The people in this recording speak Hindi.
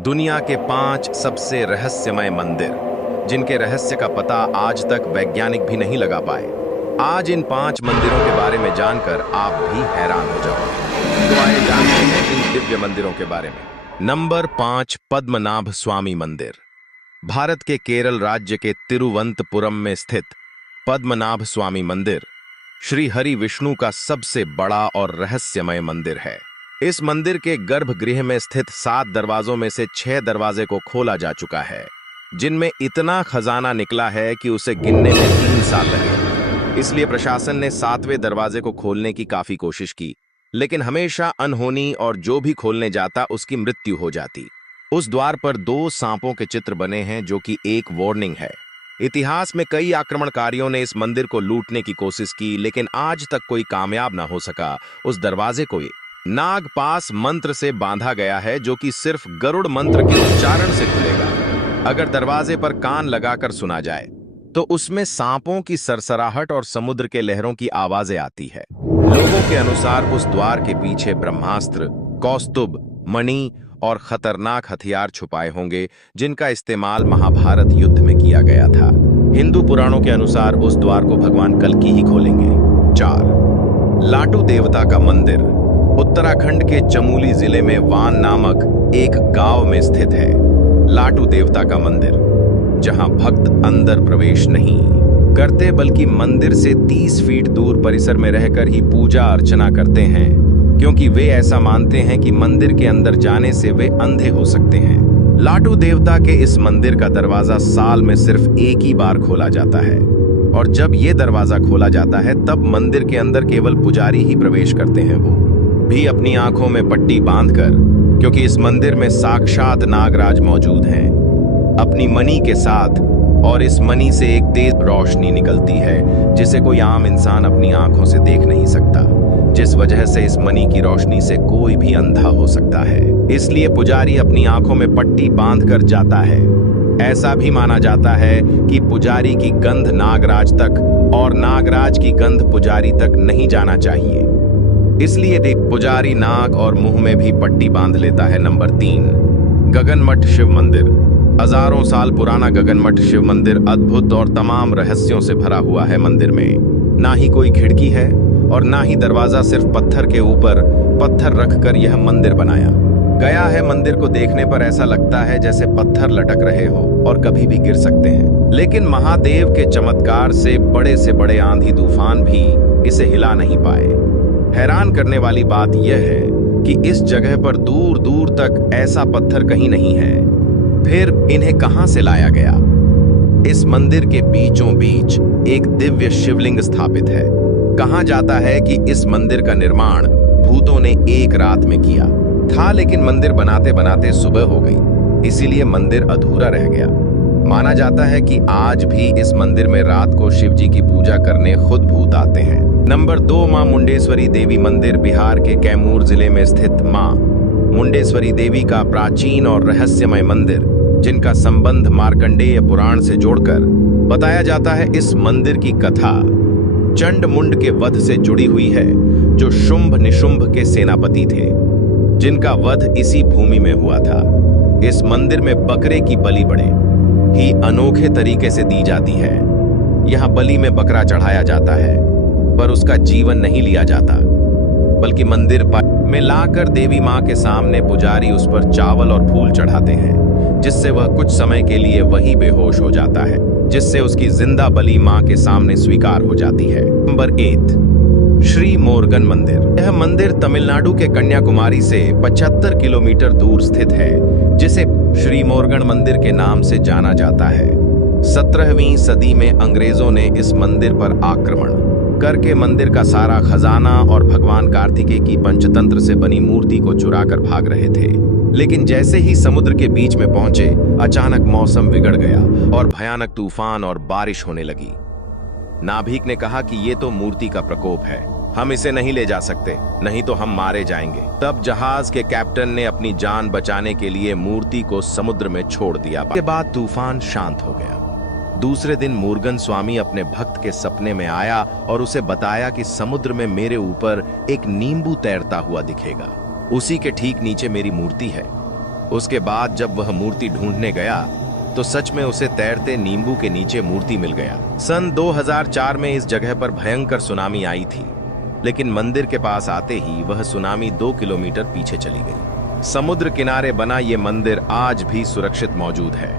दुनिया के 5 सबसे रहस्यमय मंदिर, जिनके रहस्य का पता आज तक वैज्ञानिक भी नहीं लगा पाए। आज इन 5 मंदिरों के बारे में जानकर आप भी हैरान हो जाओगे। तो आइए जानते हैं इन दिव्य मंदिरों के बारे में। नंबर 5, पद्मनाभ स्वामी मंदिर। भारत के केरल राज्य के तिरुवनंतपुरम में स्थित पद्मनाभ स्वामी मंदिर श्री हरि विष्णु का सबसे बड़ा और रहस्यमय मंदिर है। इस मंदिर के गर्भगृह में स्थित 7 दरवाजों में से 6 दरवाजे को खोला जा चुका है, जिनमें इतना खजाना निकला है कि उसे गिनने में 3 साल लगे। इसलिए प्रशासन ने 7वें दरवाजे को खोलने की काफी कोशिश की, लेकिन हमेशा अनहोनी और जो भी खोलने जाता उसकी मृत्यु हो जाती। उस द्वार पर 2 सांपों के चित्र बने हैं, जो कि एक वार्निंग है। इतिहास में कई आक्रमणकारियों ने इस मंदिर को लूटने की कोशिश की, लेकिन आज तक कोई कामयाब ना हो सका। उस दरवाजे को नागपाश मंत्र से बांधा गया है, जो कि सिर्फ गरुड़ मंत्र के उच्चारण से खुलेगा। अगर दरवाजे पर कान लगाकर सुना जाए तो उसमें सांपों की सरसराहट और समुद्र के लहरों की आवाजें आती है। लोगों के अनुसार उस द्वार के पीछे ब्रह्मास्त्र, कौस्तुभ, मणि और खतरनाक हथियार छुपाए होंगे, जिनका इस्तेमाल महाभारत युद्ध में किया गया था। हिंदू पुराणों के अनुसार उस द्वार को भगवान कल्कि ही खोलेंगे। 4, लाटू देवता का मंदिर। उत्तराखंड के चमोली जिले में वान नामक एक गांव में स्थित है लाटू देवता का मंदिर, जहां भक्त अंदर प्रवेश नहीं करते, बल्कि मंदिर से 30 फीट दूर परिसर में रहकर ही पूजा अर्चना करते हैं, क्योंकि वे ऐसा मानते हैं कि मंदिर के अंदर जाने से वे अंधे हो सकते हैं। लाटू देवता के इस मंदिर का दरवाजा साल में सिर्फ एक ही बार खोला जाता है, और जब ये दरवाजा खोला जाता है तब मंदिर के अंदर केवल पुजारी ही प्रवेश करते हैं, वो भी अपनी आंखों में पट्टी बांधकर, क्योंकि इस मंदिर में साक्षात नागराज मौजूद हैं अपनी मणि के साथ, और इस मणि से एक तेज रोशनी निकलती है जिसे कोई आम इंसान अपनी आंखों से देख नहीं सकता, जिस वजह से इस मणि की रोशनी से कोई भी अंधा हो सकता है। इसलिए पुजारी अपनी आंखों में पट्टी बांधकर जाता है। ऐसा भी माना जाता है कि पुजारी की गंध नागराज तक और नागराज की गंध पुजारी तक नहीं जाना चाहिए, इसलिए पुजारी नाक और मुंह में भी पट्टी बांध लेता है। नंबर 3, गगनमठ शिव मंदिर। हजारों साल पुराना गगनमठ शिव मंदिर अद्भुत और तमाम रहस्यों से भरा हुआ है। मंदिर में ना ही कोई खिड़की है और ना ही दरवाजा, सिर्फ पत्थर के ऊपर पत्थर रखकर यह मंदिर बनाया गया है। मंदिर को देखने पर ऐसा लगता है जैसे पत्थर लटक रहे हो और कभी भी गिर सकते हैं, लेकिन महादेव के चमत्कार से बड़े आंधी तूफान भी इसे हिला नहीं पाए। हैरान करने वाली बात यह है कि इस जगह पर दूर दूर तक ऐसा पत्थर कहीं नहीं है, फिर इन्हें कहां से लाया गया? इस मंदिर के बीचों बीच एक दिव्य शिवलिंग स्थापित है। कहा जाता है कि इस मंदिर का निर्माण भूतों ने एक रात में किया था, लेकिन मंदिर बनाते बनाते सुबह हो गई, इसीलिए मंदिर अधूरा रह गया। माना जाता है कि आज भी इस मंदिर में रात को शिव जी की पूजा करने खुद भूत आते हैं। नंबर 2, मां मुंडेश्वरी देवी मंदिर। बिहार के कैमूर जिले में स्थित मां मुंडेश्वरी देवी का प्राचीन और रहस्यमय मंदिर, जिनका संबंध मार्कंडेय पुराण से जोड़कर बताया जाता है। इस मंदिर की कथा चंड-मुंड के वध से जुड़ी हुई है, जो शुंभ निशुंभ के सेनापति थे, जिनका वध इसी भूमि में हुआ था। इस मंदिर में बकरे की बलि बड़े ही अनोखे तरीके से दी जाती है। यहाँ बलि में बकरा चढ़ाया जाता है, पर उसका जीवन नहीं लिया जाता, बल्कि मंदिर में लाकर देवी मां के सामने पुजारी उस पर चावल और फूल चढ़ाते हैं, जिससे वह कुछ समय के लिए वही बेहोश हो जाता है, जिससे उसकी जिंदा बलि मां के सामने स्वीकार हो जाती है। नंबर 8, श्री मोरगन मंदिर। यह मंदिर तमिलनाडु के कन्याकुमारी से 75 किलोमीटर दूर स्थित है, जिसे श्री मोरगन मंदिर के नाम से जाना जाता है। 17वीं सदी में अंग्रेजों ने इस मंदिर पर आक्रमण करके मंदिर का सारा खजाना और भगवान कार्तिकेय की पंचतंत्र से बनी मूर्ति को चुराकर भाग रहे थे, लेकिन जैसे ही समुद्र के बीच में पहुंचे, अचानक मौसम बिगड़ गया और भयानक तूफान और बारिश होने लगी। नाभिक ने कहा कि ये तो मूर्ति का प्रकोप है, हम इसे नहीं ले जा सकते, नहीं तो हम मारे जाएंगे। तब जहाज के कैप्टन ने अपनी जान बचाने के लिए मूर्ति को समुद्र में छोड़ दिया। इसके बाद तूफान शांत हो गया। दूसरे दिन मुरुगन स्वामी अपने भक्त के सपने में आया और उसे बताया कि समुद्र में मेरे ऊपर एक नींबू तैरता हुआ दिखेगा, उसी के ठीक नीचे मेरी मूर्ति है। उसके बाद जब वह मूर्ति ढूंढने गया तो सच में उसे तैरते नींबू के नीचे मूर्ति मिल गया। सन 2004 में इस जगह पर भयंकर सुनामी आई थी, लेकिन मंदिर के पास आते ही वह सुनामी 2 किलोमीटर पीछे चली गई। समुद्र किनारे बना ये मंदिर आज भी सुरक्षित मौजूद है।